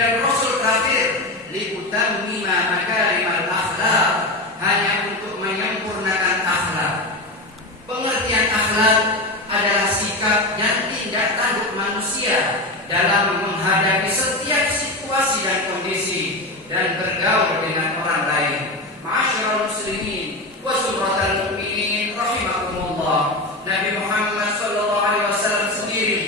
dan Rasul kafir liutammima makarimal akhlak, hanya untuk menyempurnakan akhlak. Pengertian akhlak adalah sikap dan tindak tanduk manusia dalam menghadapi setiap situasi dan kondisi dan bergaul dengan orang lain. Ma'asyiral muslimin wa suratal mu'minin rahimakumullah. Nabi Muhammad sallallahu alaihi wasallam sendiri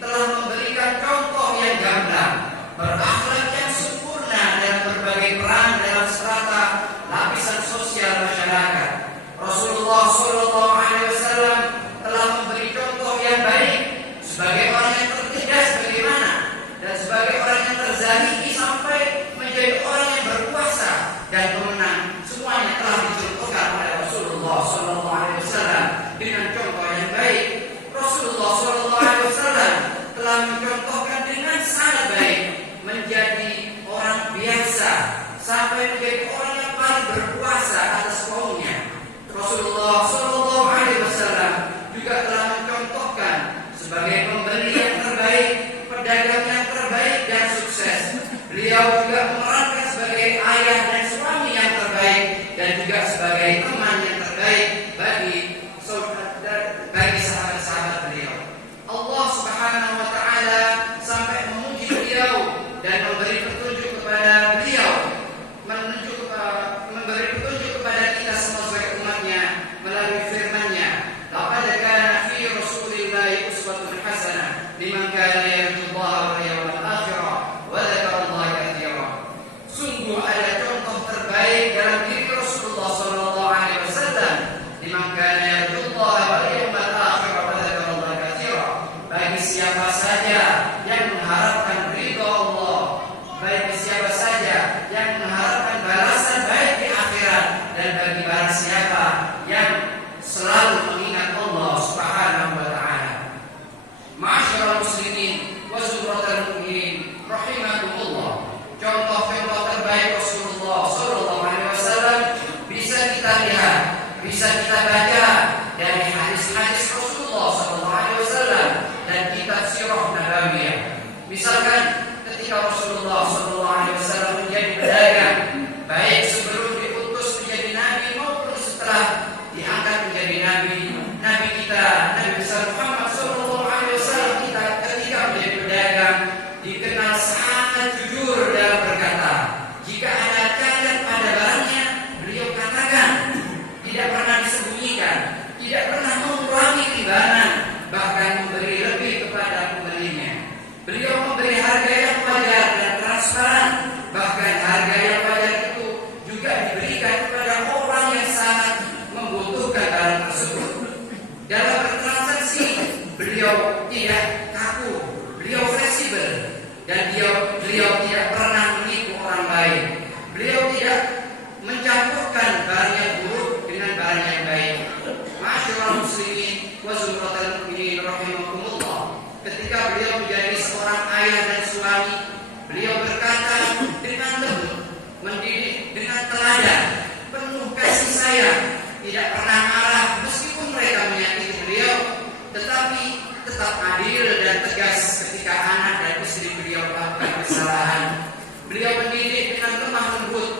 telah memberikan contoh yang gamblang, berakhlak yang sempurna dalam berbagai peran dalam strata lapisan sosial masyarakat. Rasulullah sallallahu alaihi wasallam telah memberi contoh yang baik sebagai orang yang tertindas bagaimana, dan sebagai orang yang terzalimi sampai menjadi orang yang berkuasa dan pemenang. Semuanya telah dicontohkan oleh Rasulullah sallallahu alaihi wasallam dengan contoh yang baik. Rasulullah sallallahu alaihi wasallam telah mencontohkan dengan sangat baik menjadi orang biasa sampai menjadi orang yang paling berkuasa atas kaumnya. Rasulullah sallallahu alaihi wasallam juga telah mencontohkan sebagai pembeli yang terbaik, pedagang yang terbaik dan sukses. Beliau juga memerankan sebagai ayah dan suami yang terbaik, dan juga sebagai teman yang terbaik bagi sahabat-sahabat beliau. Allah Subhanahu wa taala sampai memuji beliau dan memberi petunjuk kepada beliau, memberi petunjuk kepada kita semua sebagai umatnya melalui firman-Nya. Laqad kana fi Rasulillahi uswatun hasanah liman kana yarjullaha wal yawmal akhir wa dzakarallaha katsira. Sungguh ada contoh terbaik dalam diri Rasulullah sallallahu alaihi wasallam liman kana yarjullaha wal yawmal akhir wa dzakarallaha katsira. Bagi siapa saja yang mengharapkan ridha Allah, bagi siapa saja yang mengharapkan balasan baik di akhirat, dan bagi barang siapa yang selalu mengingat Allah Subhanahu wa taala. Ma'asyiral muslimin wa suratal mu'minin rahimakumullah. Contoh-contoh terbaik Rasulullah sallallahu alaihi wasallam bisa kita lihat, bisa kita baca dari hadis-hadis Rasulullah sallallahu alaihi wasallam dan kitab sirah nabawiyah. Misalkan ketika Rasulullah sallallahu alaihi wasallam menjadi pedagang, baik sebelum diutus menjadi nabi maupun setelah diangkat menjadi nabi kita Nabi besar Muhammad sallallahu alaihi wasallam, kita ketika menjadi pedagang dikenal sangat jujur dalam berkata. Jika ada cacat pada barangnya, beliau katakan, tidak pernah disembunyikan, tidak pernah mengurangi timbangan, bahkan memberi lebih kepada pembelinya. Beliau memberi harga yang wajar dan transparan, bahkan harga yang wajar itu juga diberikan kepada orang yang sangat membutuhkan barang tersebut. Dalam bertransaksi, beliau tidak kaku, beliau fleksibel, dan beliau tidak pernah menipu orang lain. Beliau tidak mencampurkan barang yang buruk dengan barang yang baik. Ma'asyiral muslimin wa suratal mu'minin rahimakumullah. Ketika beliau menjadi seorang ayah dan suami, beliau berkata dengan lembut, mendidik dengan teladan, penuh kasih sayang, tidak pernah marah meskipun mereka menyakiti beliau, tetapi tetap adil dan tegas ketika anak dan istri beliau melakukan kesalahan. Beliau mendidik dengan lemah lembut,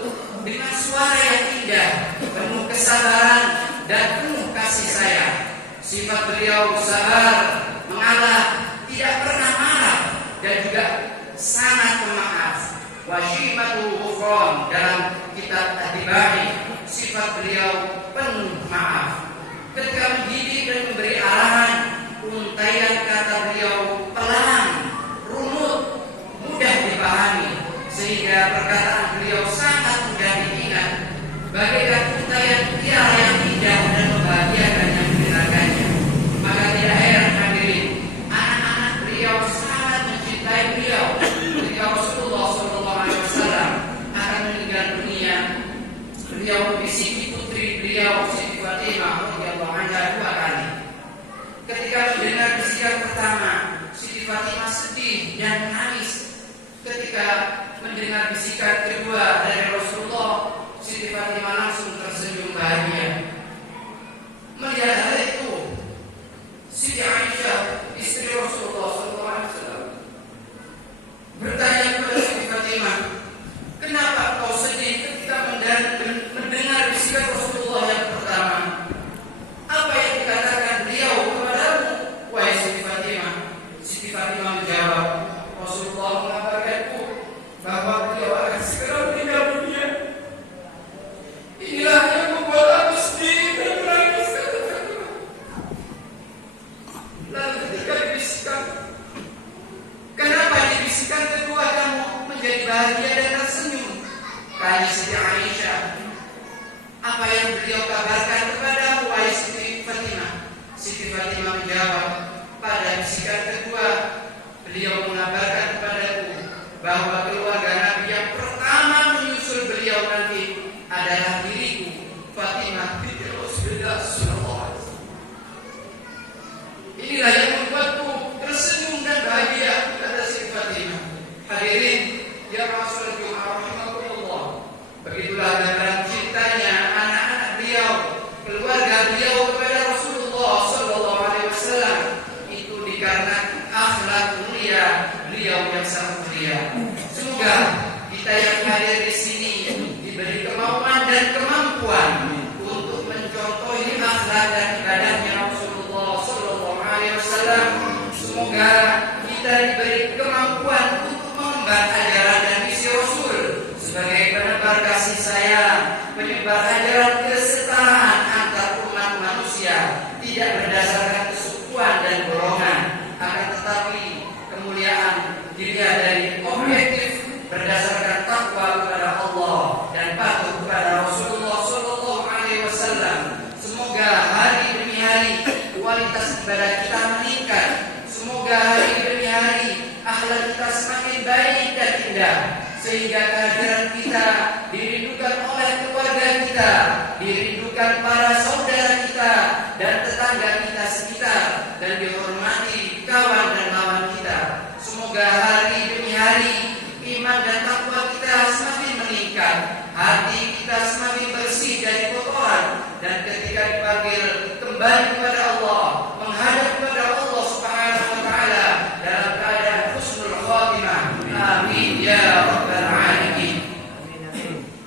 dengan suara yang indah, penuh kesabaran dan penuh kasih sayang. Sifat beliau sabar, mengalah, tidak pernah marah, dan juga sangat pemaaf. Washimatu ghufran dalam kitab At-Tibai, sifat beliau penuh maaf. Ketika mendidik dan memberi arahan, untaian kata beliau pelan, runut, mudah dipahami, sehingga perkataan beliau sangat mudah diingat. Bagaikan untaian mutiara yang indah dan membahagiakan yang mendengarkannya. Maka tidak heran hadirin, anak-anak beliau sangat mencintai beliau. Ketika Rasulullah SAW akan meninggal dunia, beliau membisiki putri beliau Siti Fatimah radhiyallahu anha 2 kali. Ketika mendengar bisikan pertama, Siti Fatimah sedih dan menangis. Ketika mendengar bisikan kedua dari Rasulullah, Siti Fatimah langsung tersenyum bahagia. Melihat hal itu, Siti Aisyah, istri Rasulullah SAW, bertanya kepada Siti Fatimah, beliau mengabarkan kepadaku bahwa keluarga Nabi yang pertama menyusul beliau nanti adalah diriku, Fatimah binti Rasulullah sallallahu alaihi wasallam. Inilah yang membuatku tersenyum dan bahagia pada si Fatimah. Hadirin ya Rasul rahimahullah. Begitulah gambaran cintanya anak-anak beliau, keluarga beliau kepada Rasulullah sallallahu alaihi wasallam. Itu dikarenakan akhlak mulia beliau yang sangat mulia. Semoga kita yang hadir di sini diberi kemauan dan kemampuan untuk mencontohi akhlak dan ibadahnya Rasulullah sallallahu alaihi wasallam. Semoga kita diberi kemampuan untuk mengemban ajaran dan misi Rasul sebagai penebar kasih sayang, penyebar ajaran kesetaraan antar umat manusia, tidak berdasarkan kesukuan dan golongan, akan tetapi kemuliaan dilihat dari objektif berdasarkan takwa kepada Allah dan patuh kepada Rasulullah sallallahu alaihi wasallam. Semoga hari demi hari kualitas ibadah kita meningkat. Semoga hari demi hari akhlak kita semakin baik dan indah, sehingga kehadiran kita dirindukan oleh keluarga kita, dirindukan para saudara kita dan tetangga kita sekitar, dan dihormati kawan dan lawan kita. Semoga hari demi hari iman dan takwa kita semakin meningkat, hati kita semakin bersih dari kotoran, dan ketika dipanggil kembali kepada Allah, menghadap kepada Allah Subhanahu wa taala dalam keadaan husnul khatimah. Amin ya rabbal alamin.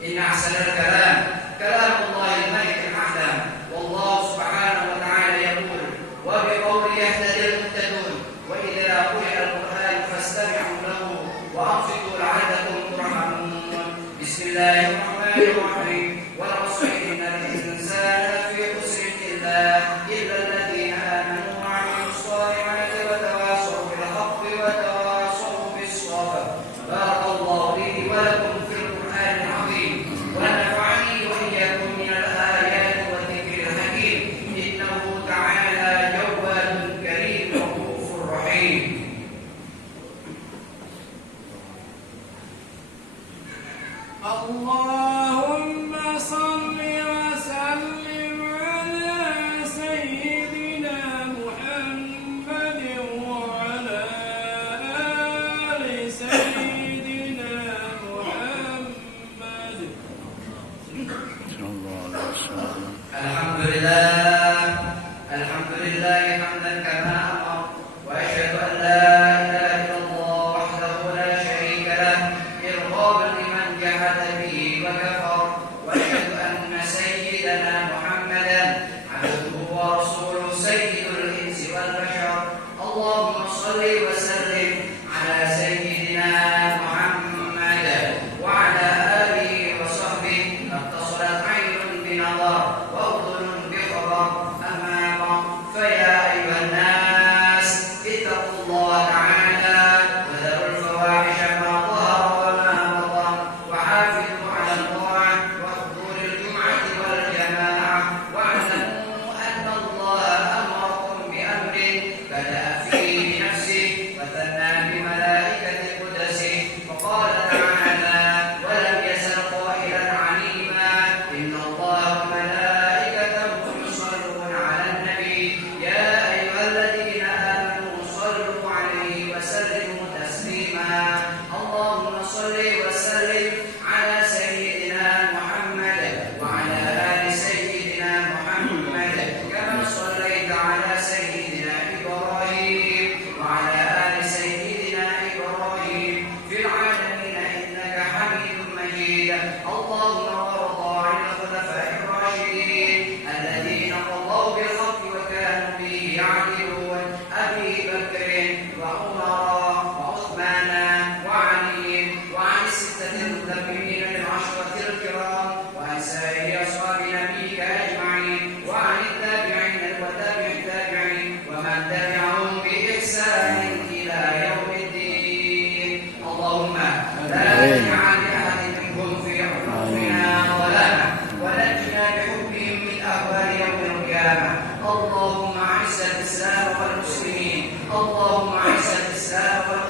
Inna ahsanal kalam kalamullahil malikil a'lam. Wallahu subhanahu wa ta'ala yaqul wa biqawli yahtadil muhtadun wa idza quri'a al-Qur'an fastami'u lahu wa anfiqu la'allakum turhamun. Bismillahirrahmanirrahim. Wal 'asri innal insana lafi khusrin illa alladhina amanu wa 'amilus solihati wa tawassaw bil haqqi wa tawassaw bis sabr. Barakallahu li wa lakum fil Qur'anil 'azim wa nafa'ani wa iyyakum minal ayati wa dzikril hakim. Innahu ta'ala jawwadun karim ghafurur rahim. Allahumma salli wa sallim ala sayyidina Muhammadin wa ala ali sayyidina Muhammad. Alhamdulillah hamdan kama amara wa asyhadu an la ilaha illallah wahdahu la syarika lah irghaban liman jahada bihi wa kafar wa asyhadu anna sayyidana Muhammadan abduhu wa rasuluhu sayyidul insi wal bashar. Allahumma shalli wa sallim ala sayyidina Muhammad wa ala alihi wa sahbihi. Attasalat 'ainun bi nadar wa udhunun bi khabar. Amma ba'd, fa ya ayyuhan nas ittaqullaha ta'ala wa dharul fawahisha ma dhahara wa ma batan wa hafizu 'ala al-qur'an wa huduril jum'ati wal jama'ah wa 'alamu anna Allah amarakum bi amrin bada'a fihi bi nafsihi wa thanna bi malaikati qudsihi wa qala ta'ala wa lam yazal qailan 'alima inna Allah wa malaikatahu yusalluna 'alan nabi ya ayyuhalladhina amanu sallu 'alaihi wa sallimu taslima. Allahumma salli wa sallim ala sayyidina Muhammad wa ala ali sayyidina Muhammad kama sallaita ala sayyidina Ibrahim wa ala ali sayyidina Ibrahim fil 'alamin innaka Hamidum Majid. Allahumma warḍa 'anil khulafa'ir rashidin alladhina qadaw bil haqqi wa kanu bihi ya'dilun Abi Bakr wa Umar wa Uthman wa Ali wa 'an sittatil mutabi'in lil 'ashratil kiram wa 'an sa'iri ashabi nabiyyika ajma'in wa 'an tabi'in wa tabi'it tabi'in wa man tabi'ahum bi ihsan ila yaumiddin. Allahumma la taj'al li ahadin minhum fi 'umurina dhalama wa najjina bi hubbihim min ahwali yawmil qiyamah. Allahumma 'izz al-islam wal muslimin. Allahumma 'izz al-islam wal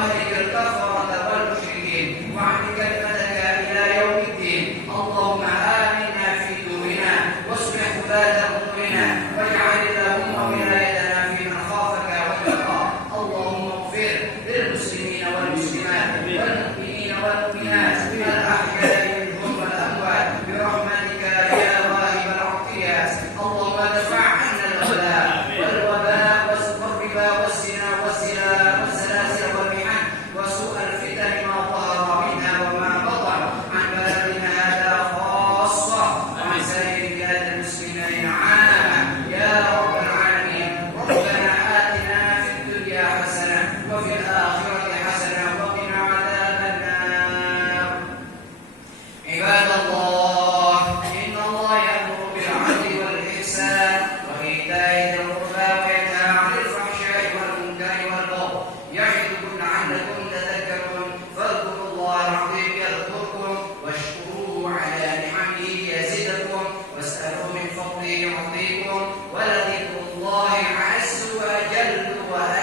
واهلك الكفرة والمشركين واعد كلمتك إلى يوم الدين. اللهم آمنا في دورنا واصلح ولاة أمورنا واجعل اللهم ولايتنا في من خافك واتقاك. اللهم اغفر للمسلمين والمسلمات والمؤمنين والمؤمنات الأحياء منهم والأموات برحمتك يا واهب العطيات. اللهم ادفع عنا البلاء والوباء والربا والزنا والزلازل والمحن وسوء الفتن ما ظهر منها وما بطن عن بلدنا هذا خاصة وعن سائر بلاد المسلمين عامة يا رب العالمين. ربنا آتنا في الدنيا حسنة وفي الآخرة حسنة وقنا عذاب النار. عباد الله إن الله يأمر بالعدل والإحسان وإيتاء ذي القربى وينهى عن الفحشاء والمنكر والبغي يعظكم لعلكم تذكرون. فاذكروا الله العظيم يذكركم واشكروه على نعمه يزدكم واسألوا من فضله يعطيكم ولذكر الله عز وجل وأجل